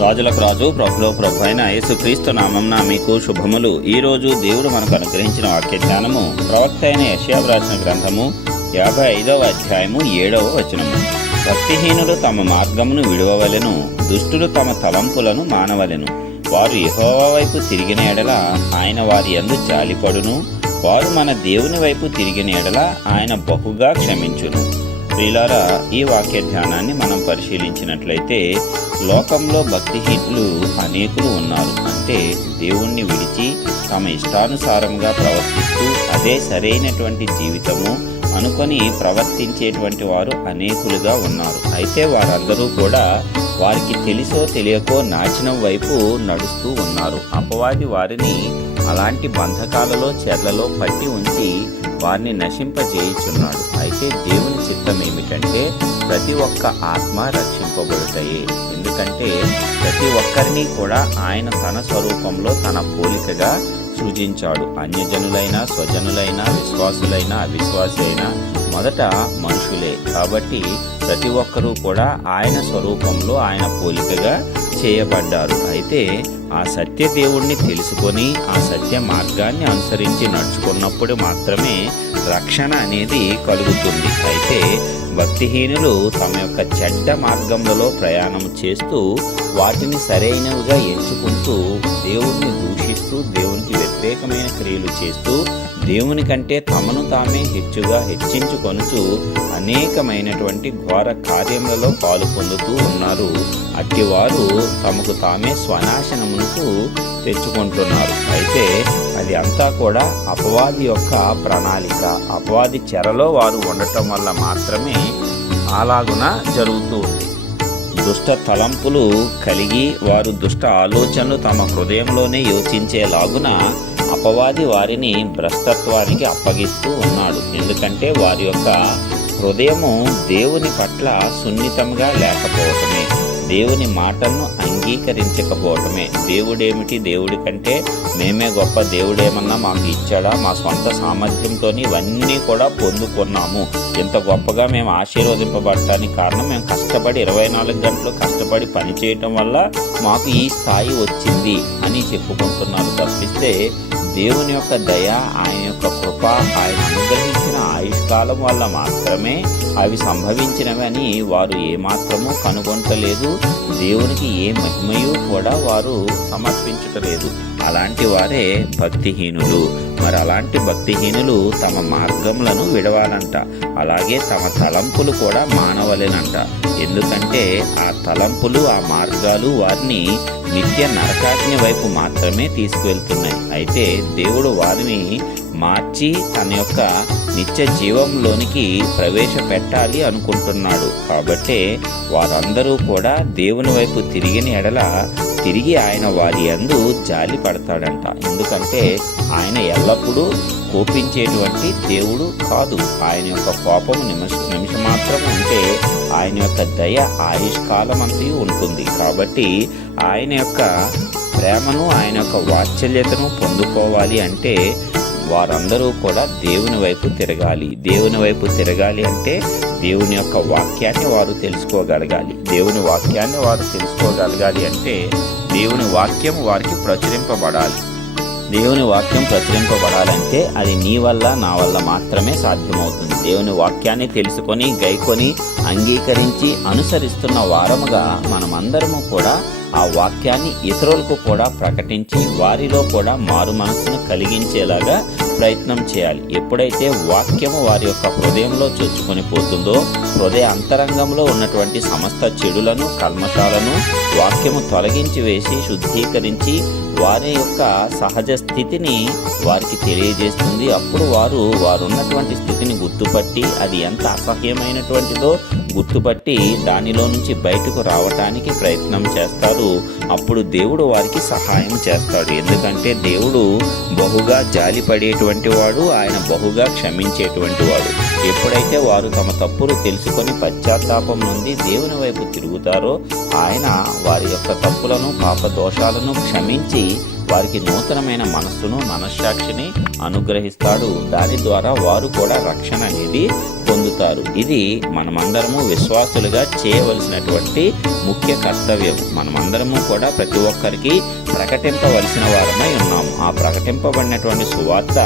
రాజులకు రాజు ప్రభులో ప్రభు అయిన యేసుక్రీస్తు నామంన మీకు శుభములు. ఈ రోజు దేవుడు మనకు అనుగ్రహించిన వాక్య జ్ఞానము ప్రవక్త అయిన యశ్యా రాసిన గ్రంథము యాభై ఐదవ అధ్యాయము ఏడవ వచనము. భక్తిహీనులు తమ మార్గమును విడవవలెను దుష్టులు తమ తలంపులను మానవలెను. వారు యహోవా వైపు తిరిగిన ఎడల ఆయన వారి యందు జాలిపడును. వారు మన దేవుని వైపు తిరిగిన ఎడల ఆయన బహుగా క్షమించును. ప్రియులారా ఈ వాక్య ధ్యానాన్ని మనం పరిశీలించినట్లయితే లోకంలో భక్తిహీనులు అనేకులు ఉన్నారు. అంటే దేవుణ్ణి విడిచి తమ ఇష్టానుసారంగా ప్రవర్తిస్తూ అదే సరైనటువంటి జీవితము అనుకొని ప్రవర్తించేటువంటి వారు అనేకులుగా ఉన్నారు. అయితే వారందరూ కూడా వారికి తెలిసో తెలియకో నాశనం వైపు నడుస్తూ ఉన్నారు. అపవాది వారిని అలాంటి బంధకాలలో చెర్లలో పట్టి ఉంచి వారిని నశింపజేయుచున్నాడు. అయితే దేవుడు చిత్తం ఏమిటంటే ప్రతి ఒక్క ఆత్మ రక్షింపబడతాయి ఎందుకంటే ప్రతి ఒక్కరిని కూడా ఆయన తన స్వరూపంలో తన పోలికగా సృజించాడు. అన్యజనులైన స్వజనులైన విశ్వాసులైనా అవిశ్వాసి అయినా మొదట మనుషులే. కాబట్టి ప్రతి ఒక్కరూ కూడా ఆయన స్వరూపంలో ఆయన పోలికగా చేయబడ్డారు. అయితే ఆ సత్య దేవుణ్ణి తెలుసుకొని ఆ సత్య మార్గాన్ని అనుసరించి నడుచుకున్నప్పుడు మాత్రమే రక్షణ అనేది కలుగుతుంది. అయితే భక్తిహీనులు తమ యొక్క చెడ్డ మార్గములలో ప్రయాణం చేస్తూ వాటిని సరైనవిగా ఎంచుకుంటూ దేవుణ్ణి దూషిస్తూ దేవునికి వ్యతిరేకమైన క్రియలు చేస్తూ దేవుని కంటే తమను తామే హెచ్చుగా హెచ్చించుకొనుచు అనేకమైనటువంటి ఘోర కార్యములలో పాలు పొందుతూ ఉన్నారు. అట్టివారు తమకు తామే స్వనాశనమునకు తెచ్చుకుంటున్నారు. అయితే అది అంతా కూడా అపవాది యొక్క ప్రణాళిక. అపవాది చెరలో వారు ఉండటం వల్ల మాత్రమే అలాగున జరుగుతూ ఉంది. దుష్ట తలంపులు కలిగి వారు దుష్ట ఆలోచనలు తమ హృదయంలోనే యోచించేలాగున అపవాది వారిని భ్రష్టత్వానికి అప్పగిస్తూ ఉన్నాడు. ఎందుకంటే వారి యొక్క హృదయము దేవుని పట్ల సున్నితంగా లేకపోవటమే. దేవుని మాటలను అంగీకరించకపోవటమే. దేవుడేమిటి? దేవుడి కంటే మేమే గొప్ప దేవుడేమన్నా మాకు ఇచ్చాడా? మా సొంత సామర్థ్యంతో ఇవన్నీ కూడా పొందుకున్నాము. ఇంత గొప్పగా మేము ఆశీర్వదింపబడటానికి కారణం మేము కష్టపడి ఇరవై నాలుగు గంటలు కష్టపడి పనిచేయటం వల్ల మాకు ఈ స్థాయి వచ్చింది అని చెప్పుకుంటున్నారు. తప్పిస్తే దేవుని యొక్క దయ ఆయన యొక్క కృప ఆయన అనుగ్రహించిన ఆయుష్కాలం వల్ల మాత్రమే అవి సంభవించినవి అని వారు ఏమాత్రము కనుగొంటలేదు. దేవునికి ఏ మహిమయు కూడా వారు సమర్పించటలేదు. అలాంటి వారే భక్తిహీనులు. మరి అలాంటి భక్తిహీనులు తమ మార్గములను విడవాలంట. అలాగే తమ తలంపులు కూడా మానవలేనంట. ఎందుకంటే ఆ తలంపులు ఆ మార్గాలు వారిని నిత్య నరకాగ్ని వైపు మాత్రమే తీసుకువెళ్తున్నాయి. అయితే దేవుడు వారిని మార్చి తన యొక్క నిత్య జీవంలోనికి ప్రవేశపెట్టాలి అనుకుంటున్నాడు. కాబట్టే వారందరూ కూడా దేవుని వైపు తిరిగిన ఎడల తిరిగి ఆయన వారి అందు జాలి పడతాడంట. ఎందుకంటే ఆయన ఎల్లప్పుడూ కోపించేటువంటి దేవుడు కాదు. ఆయన యొక్క కోపం నిమిష నిమిషం మాత్రం ఉంటే ఆయన యొక్క దయ ఆయుష్కాలం అంతా ఉంటుంది. కాబట్టి ఆయన యొక్క ప్రేమను ఆయన యొక్క వాత్సల్యతను పొందుకోవాలి అంటే వారందరూ కూడా దేవుని వైపు తిరగాలి. దేవుని వైపు తిరగాలి అంటే దేవుని యొక్క వాక్యాన్ని వారు తెలుసుకోగలగాలి. దేవుని వాక్యాన్ని వారు తెలుసుకోగలగాలి అంటే దేవుని వాక్యం వారికి ప్రచురింపబడాలి. దేవుని వాక్యం ప్రచురింపబడాలంటే అది నీ వల్ల నా వల్ల మాత్రమే సాధ్యమవుతుంది. దేవుని వాక్యాన్ని తెలుసుకొని గైకొని అంగీకరించి అనుసరిస్తున్న వారముగా మనమందరము కూడా ఆ వాక్యాన్ని ఇతరులకు కూడా ప్రకటించి వారిలో కూడా మారు మనసును కలిగించేలాగా ప్రయత్నం చేయాలి. ఎప్పుడైతే వాక్యము వారి యొక్క హృదయంలో చొచ్చుకొని పోతుందో హృదయ అంతరంగంలో ఉన్నటువంటి సమస్త చెడులను కల్మషాలను వాక్యము తొలగించి వేసి శుద్ధీకరించి వారి యొక్క సహజ స్థితిని వారికి తెలియజేస్తుంది. అప్పుడు వారు వారు ఉన్నటువంటి స్థితిని గుర్తుపట్టి అది ఎంత అసహ్యమైనటువంటిదో గుర్తుపట్టి దానిలో నుంచి బయటకు రావటానికి ప్రయత్నం చేస్తారు. అప్పుడు దేవుడు వారికి సహాయం చేస్తాడు. ఎందుకంటే దేవుడు బహుగా జాలి పడేటువంటి వాడు ఆయన బహుగా క్షమించేటువంటి వాడు. ఎప్పుడైతే వారు తమ తప్పులు తెలుసుకొని పశ్చాత్తాపం నుండి దేవుని వైపు తిరుగుతారో ఆయన వారి యొక్క తప్పులను పాపదోషాలను క్షమించి వారికి నూతనమైన మనస్సును మనశ్శాక్షిని అనుగ్రహిస్తాడు. దాని ద్వారా వారు కూడా రక్షణ అనేది పొందుతారు. ఇది మనమందరము విశ్వాసులుగా చేయవలసినటువంటి ముఖ్య కర్తవ్యం. మనమందరము కూడా ప్రతి ఒక్కరికి ప్రకటింపవలసిన వారమై ఉన్నాము. ఆ ప్రకటింపబడినటువంటి సువార్త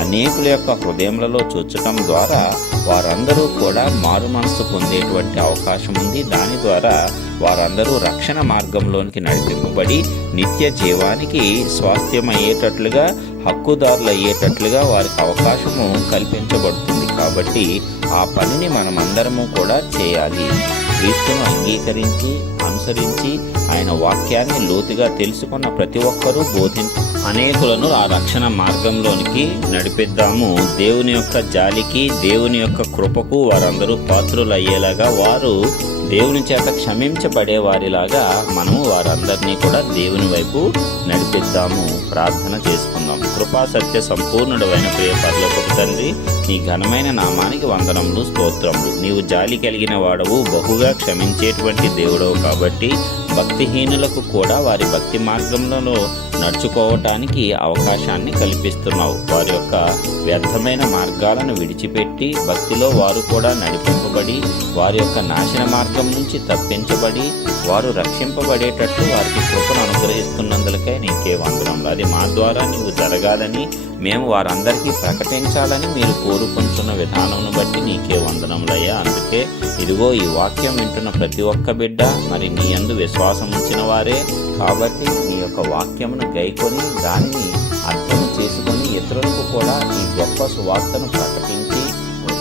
అనేకుల యొక్క హృదయములలో చూచటం ద్వారా వారందరూ కూడా మారు మనసు పొందేటువంటి అవకాశం ఉంది. దాని ద్వారా వారందరూ రక్షణ మార్గంలోనికి నడిపింపబడి నిత్య జీవానికి స్వాస్థ్యం అయ్యేటట్లుగా హక్కుదారులు అయ్యేటట్లుగా వారికి అవకాశము కల్పించబడుతుంది. కాబట్టి ఆ పనిని మనమందరము కూడా చేయాలి. క్రీస్తును అంగీకరించి అనుసరించి ఆయన వాక్యాన్ని లోతుగా తెలుసుకున్న ప్రతి ఒక్కరూ బోధి అనేకులను ఆ రక్షణ మార్గంలోనికి నడిపిద్దాము. దేవుని యొక్క జాలికి దేవుని యొక్క కృపకు వారందరూ పాత్రులు అయ్యేలాగా వారు దేవుని చేత క్షమించబడే వారిలాగా మనము వారందరినీ కూడా దేవుని వైపు నడిపిద్దాము. ప్రార్థన చేసుకుందాం. కృపా సత్య సంపూర్ణుడైన ప్రియ పరలోకపు తండ్రి నీ ఘనమైన నామానికి వందనములు స్తోత్రములు. నీవు జాలి కలిగిన వాడవు బహుగా క్షమించేటువంటి దేవుడవు కాబట్టి భక్తిహీనులకు కూడా వారి భక్తి మార్గంలో నడుచుకోవటానికి అవకాశాన్ని కల్పిస్తున్నావు. వారి యొక్క వ్యర్థమైన మార్గాలను విడిచిపెట్టి భక్తిలో వారు కూడా నడిపింపబడి వారి యొక్క నాశన మార్గం నుంచి తప్పించబడి వారు రక్షింపబడేటట్లు వారికి కృపను అనుగ్రహిస్తున్నందులకై నీకే వందనములు. అది మా ద్వారా నీవు జరగాలని మేము వారందరికీ ప్రకటించాలని మీరు కోరుకుంటున్న విధానంను బట్టి నీకే వందనములయ్యా. అందుకే ఇదిగో ఈ వాక్యం వింటున్న ప్రతి ఒక్క బిడ్డ మరి నీ అందు విశ్వాసం ఉంచిన వారే. కాబట్టి నీ యొక్క వాక్యమును గైకొని దానిని అర్థం చేసుకొని ఇతరులకు కూడా ఈ గొప్ప సువార్తను ప్రకటించి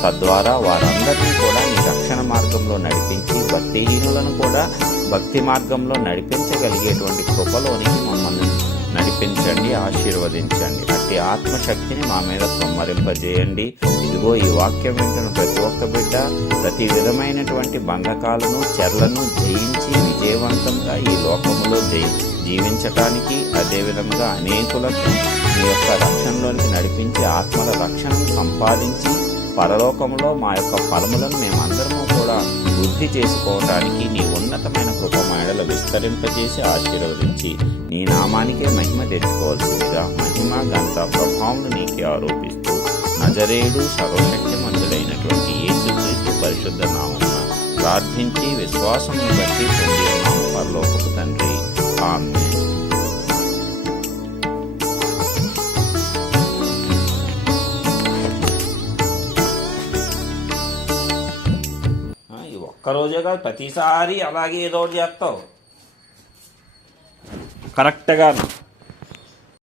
తద్వారా వారందరినీ కూడా నీ రక్షణ మార్గంలో నడిపించి భక్తిహీనులను కూడా భక్తి మార్గంలో నడిపించగలిగేటువంటి కృపలోనికి మమ్మల్ని నడిపించండి ఆశీర్వదించండి. అట్టి ఆత్మశక్తిని మా మీద సమ్మరింపజేయండి ఇదిగో ఈ వాక్యం వింటున్న ప్రతి ఒక్క బిడ్డ ప్రతి విధమైనటువంటి బంధకాలను చెర్లను జయించి విజయవంతంగా ఈ లోకంలో జయి జీవించటానికి అదేవిధంగా అనేకులకు మీ యొక్క రక్షణలోనికి నడిపించి ఆత్మల రక్షణను సంపాదించి పరలోకంలో మా యొక్క ఫలములను మేమందరము కూడా వృద్ధి చేసుకోవటానికి నీ ఉన్నతమైన కృపమాయడలు విస్తరింపజేసి ఆశీర్వదించి నీ నామానికే మహిమ తెచ్చుకోవాల్సిందిగా మహిమ గంత ప్రభావం నీకే ఆరోపిస్తూ నజరేడు సర్వశక్తిమంతుడైనటువంటి యేసుక్రీస్తు పరిశుద్ధ నామమున ప్రార్థించి విశ్వాసం బట్టి పొంది పరలోకపు తండ్రి. ఆమె ఒక్కరోజే కాదు ప్రతిసారి అలాగే ఏదో ఒకటి చేస్తావు. కరెక్ట్గా